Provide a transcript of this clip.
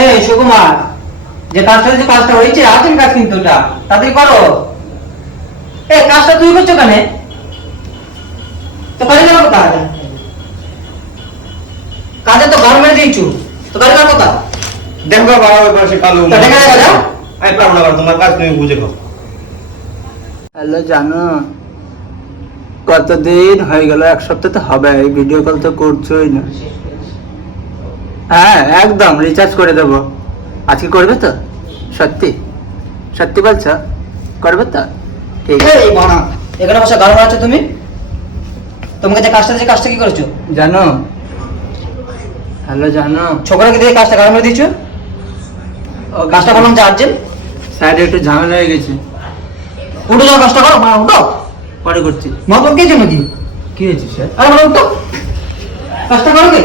এই সুকুমার, যে কাজটা হয়েছে আর্জেন্ট কাজ কিন্তু ওটা তাড়াতাড়ি করো। এই কাজটা তুই করছো কেন? তো করে যাবো কোথায়? কাজে তো ঘর মেরে দিয়েছু, তো করে যাবো কোথায়? দেখো বাবা পাশে কালো তো দেখা যাবে। আমি পারবো না, তোমার কাজ তুমি বুঝে খাও। হ্যালো জানো, কতদিন হয়ে গেল, এক সপ্তাহ তো হবে, এই ভিডিও কল তো করছোই না। হ্যাঁ একদম রিচার্জ করে দেবো। আজকে করবে তো? সত্যি সত্যি বলছো? করবে তো? ঠিক আছে। এই বানা, এখানে বসে ঘর মারাচ্ছ তুমি? তোমাকে যে কাজটা কি করেছো? জানো, হ্যালো জানো, ছোকরাকে দিয়ে কাজটা ঘর মেরে দিয়েছো? কাজটা বললাম যে আর্জেন্ট। সাইডে একটু ঝামেলা হয়ে গেছে। উঠে যাও, কাজটা করো, মা উঠো। পরে করছি। মা তোর কে জন্য কি? কি হয়েছে স্যার? আরে বলো উঠো, কাজটা করো কে?